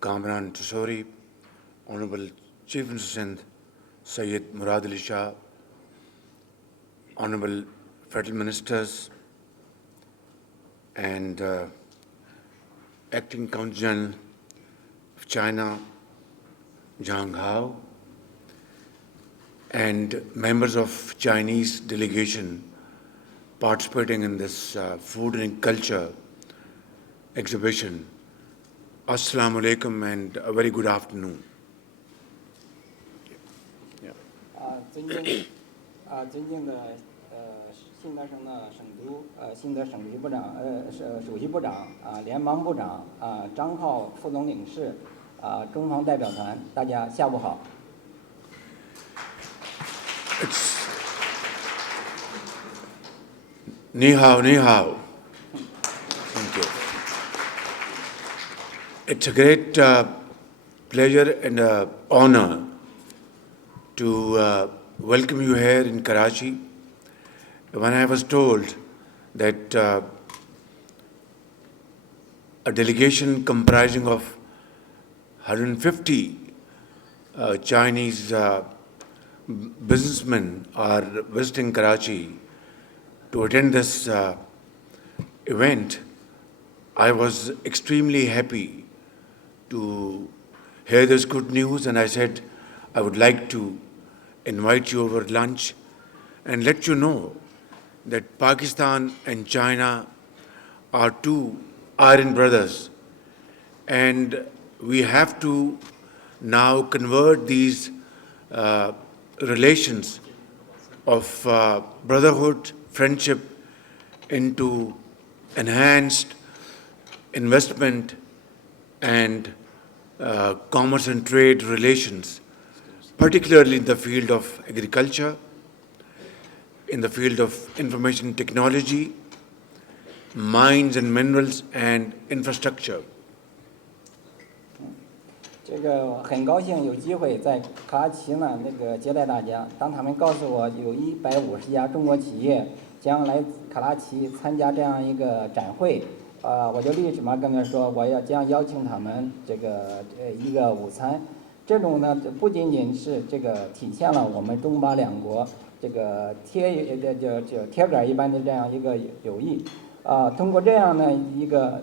Kamran Tusori, Honorable Chief Minister Sindh Syed Murad Ali Shah, Honorable Federal Ministers and Acting Consul General of China, Zhang Hao, and members of Chinese delegation participating in this food and culture exhibition. Assalamu alaikum and a very good afternoon. 尊敬的信德省的省督信德省级部长首席部长联邦部长张浩副总领事中方代表团，大家下午好。Ni hao, ni hao. Thank you. It's a great pleasure and honor to welcome you here in Karachi. When I was told that a delegation comprising of 150 Chinese businessmen are visiting Karachi to attend this event, I was extremely happy to hear this good news, and I said I would like to invite you over lunch and let you know that Pakistan and China are two iron brothers, and we have to now convert these relations of brotherhood, friendship into enhanced investment and commerce and trade relations, particularly in the field of agriculture, in the field of information technology, mines and minerals, and infrastructure. 这个很高兴有机会在卡拉奇呢接待大家。当他们告诉我有150家中国企业将来卡拉奇参加这样一个展会，我就立马跟他们说，我将邀请他们一个午餐。这种呢不仅仅是体现了我们中巴两国铁杆一般的这样一个友谊。通过这样一个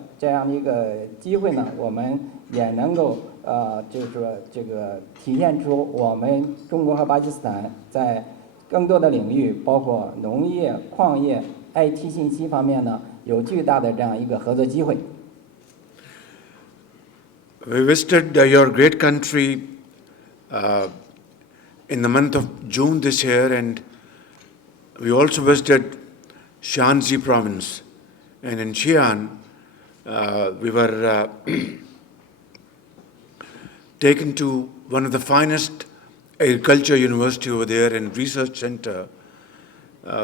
机会呢，我们也能够就是说体现出我们中国和巴基斯坦在更多的领域，包括农业、矿业、IT 信息方面呢，有巨大的这样一个合作机会。We visited your great country in the month of June this year, and we also visited Shanxi province. And in Xi'an, we were taken to one of the finest agriculture university over there and research center,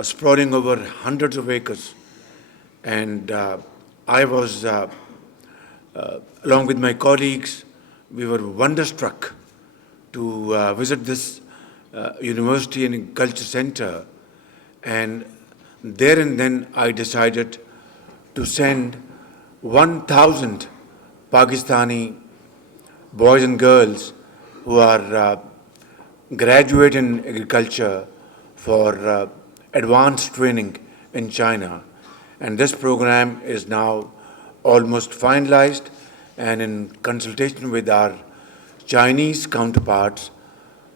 sprawling over hundreds of acres. And I was, along with my colleagues, we were wonderstruck to visit this university and culture center. And there and then I decided to send 1,000 Pakistani boys and girls who are graduate in agriculture for advanced training in China. And this program is now almost finalized, and in consultation with our Chinese counterparts,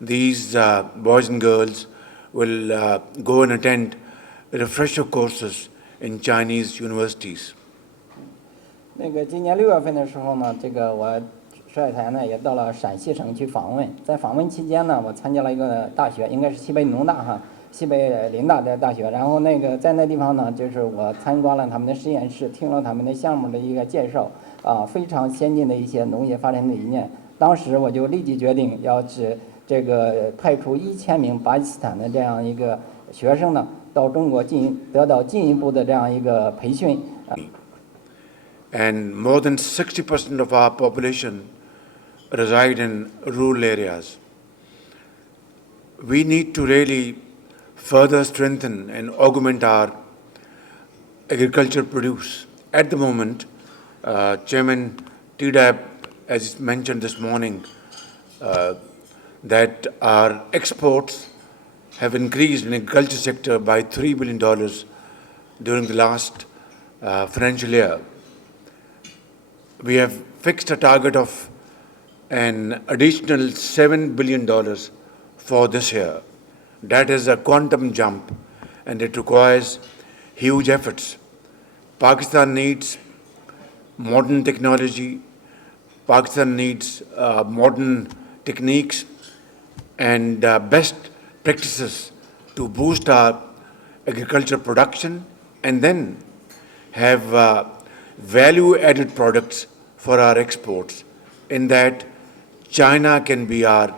these boys and girls will go and attend refresher courses in Chinese universities. 今年6月份的时候呢，我率团呢也到了陕西省去访问。在访问期间呢，我参加了一个大学，应该是西北农大西北林大的大学。然后在那地方呢，就是我参观了他们的实验室，听了他们的项目的一个介绍，非常先进的一些农业发展的理念。当时我就立即决定要派出1000名巴基斯坦的这样一个学生呢，到中国得到进一步的这样一个培训。And more than 60% of our population reside in rural areas. We need to really further strengthen and augment our agriculture produce. At the moment, Chairman TDAP as mentioned this morning, that our exports have increased in the agriculture sector by $3 billion during the last financial year. We have fixed a target of an additional $7 billion for this year. That is a quantum jump, and it requires huge efforts. Pakistan needs modern technology. Pakistan needs modern techniques and best practices to boost our agriculture production and then have value-added products for our exports. In that, China can be our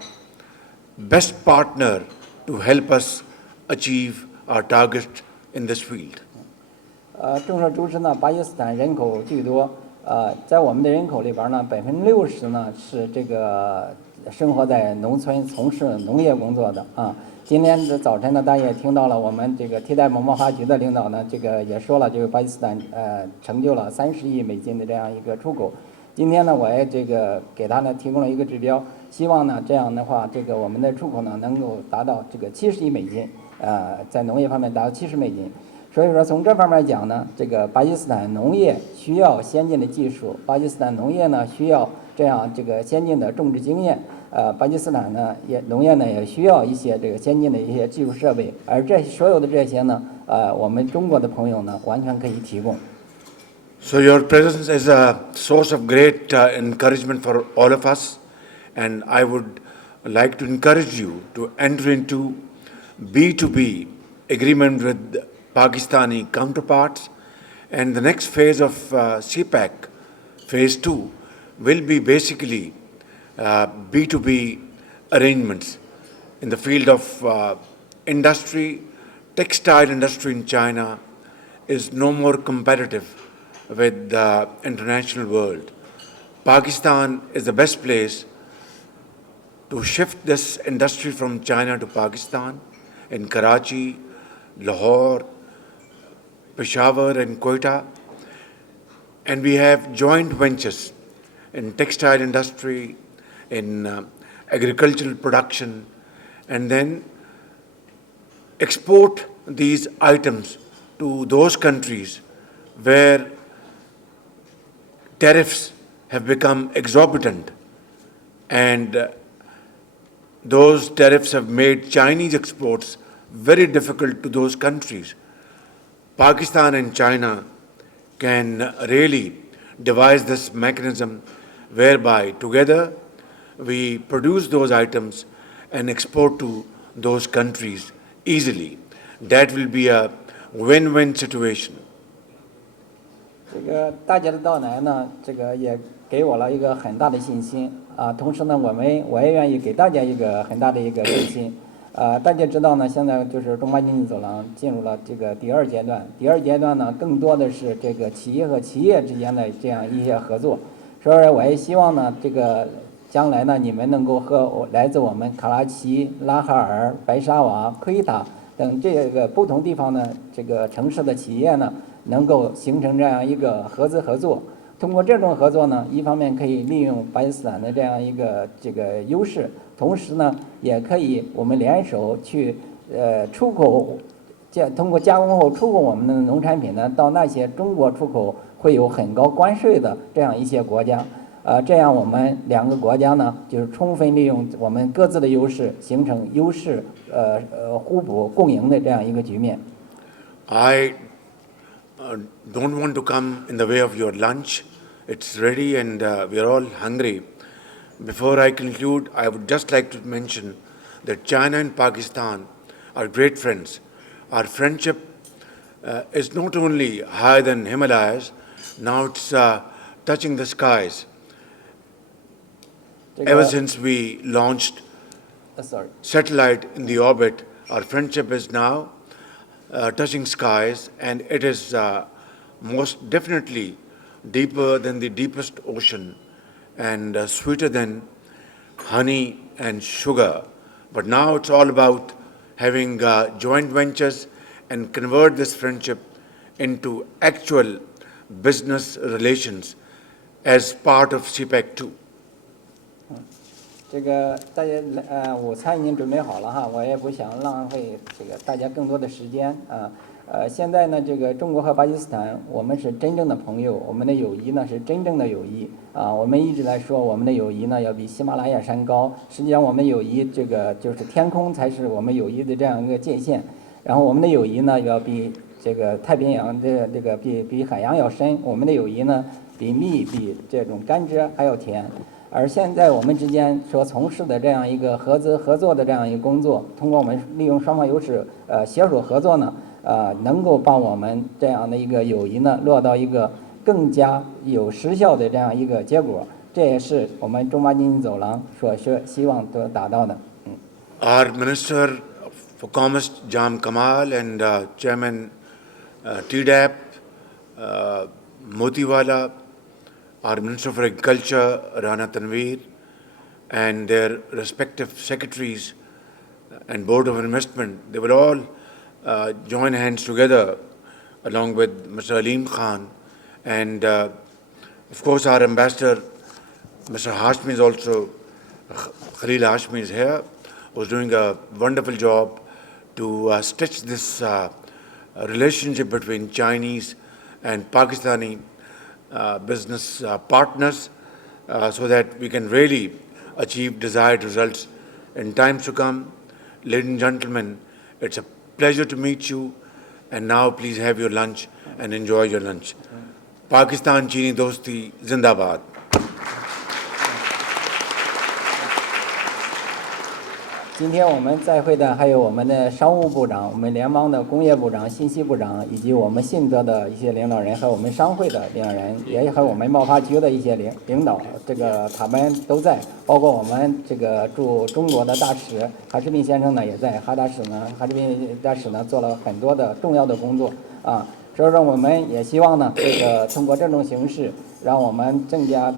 best partner to help us achieve our target in this field. 众所周知呢，巴基斯坦人口巨多，在我们的人口里边呢，60%呢是这个生活在农村，从事农业工作的啊。今天的早晨呢，大家也听到了，我们这个替代贸贸发局的领导呢，这个也说了，这个巴基斯坦成就了30亿美金的这样一个出口。今天呢，我也这个给他呢提供了一个指标，希望呢这样的话，这个我们的出口呢能够达到这个70亿美金，在农业方面达到70美金。所以说，从这方面讲呢，这个巴基斯坦农业需要先进的技术，巴基斯坦农业呢需要这样这个先进的种植经验，巴基斯坦呢农业呢也需要一些这个先进的一些技术设备，而这所有的这些呢，我们中国的朋友呢完全可以提供。So your presence is a source of great encouragement for all of us, and I would like to encourage you to enter into B2B agreement with Pakistani counterparts, and the next phase of CPEC, phase 2, will be basically B2B arrangements in the field of industry. Textile industry in China is no more competitive with the international world. Pakistan is the best place to shift this industry from China to Pakistan in Karachi, Lahore, Peshawar and Quetta, and we have joint ventures in textile industry, in agricultural production, and then export these items to those countries where tariffs have become exorbitant, and those tariffs have made Chinese exports very difficult to those countries. Pakistan and China can really devise this mechanism whereby together we produce those items and export to those countries easily. That will be a win-win situation. 这个大家的到来呢，这个也给我了一个很大的信心啊。同时呢，我也愿意给大家一个很大的一个信心。大家知道呢，现在就是中巴经济走廊进入了这个第二阶段。第二阶段呢，更多的是这个企业和企业之间的这样一些合作。所以我也希望呢，这个将来呢，你们能够和来自我们卡拉奇、拉哈尔、白沙瓦、奎塔等这个不同地方的这个城市的企业呢，能够形成这样一个合资合作。通过这种合作呢，一方面可以利用巴基斯坦的这样一个这个优势，同时呢，也可以我们联手去出口，通过加工后出口我们的农产品呢，到那些中国出口会有很高关税的这样一些国家，这样我们两个国家呢，就是充分利用我们各自的优势，形成优势互补共赢的这样一个局面。I don't want to come in the way of your lunch. It's ready and we are all hungry. Before I conclude, I would just like to mention that China and Pakistan are great friends. Our friendship is not only higher than Himalayas, now it's touching the skies. Ever since we launched satellite in the orbit, our friendship is now touching skies, and it is most definitely deeper than the deepest ocean and sweeter than honey and sugar. But now it's all about having joint ventures and convert this friendship into actual business relations as part of CPEC 2. 这个大家午餐已经准备好了哈，我也不想浪费这个大家更多的时间啊。现在呢，这个中国和巴基斯坦，我们是真正的朋友，我们的友谊呢是真正的友谊啊。我们一直在说，我们的友谊呢要比喜马拉雅山高。实际上，我们的友谊这个就是天空才是我们友谊的这样一个界限。然后，我们的友谊呢要比这个太平洋这个比海洋要深。我们的友谊呢比蜜比这种甘蔗还要甜。而现在我们之间所从事的这样一个合作的这样一个工作，通过我们利用双方优势携手合作呢，能够把我们这样的一个友谊呢落到一个更加有实效的这样一个结果，这也是我们中巴经济走廊所希望得达到的。Our Minister for Commerce, Jam Kamal, and Chairman TDAP, Motiwala, our Minister for Agriculture, Rana Tanveer, and their respective secretaries and Board of Investment, they will all join hands together along with Mr. Aleem Khan. And of course, our Ambassador, Mr. Hashmi is also, Khalil Hashmi is here, who's doing a wonderful job to stitch this relationship between Chinese and Pakistani business partners so that we can really achieve desired results in times to come. Ladies and gentlemen, it's a pleasure to meet you, and now please have your lunch and enjoy your lunch. Pakistan Chini Dosti Zindabad. 今天我们在会的还有我们的商务部长、我们联邦的工业部长、信息部长，以及我们信德的一些领导人和我们商会的领导人，也和我们贸发局的一些领导，这个他们都在，包括我们这个驻中国的大使哈什宾先生呢也在，哈什宾大使呢做了很多的重要的工作啊，所以说我们也希望呢，这个通过这种形式，让我们增加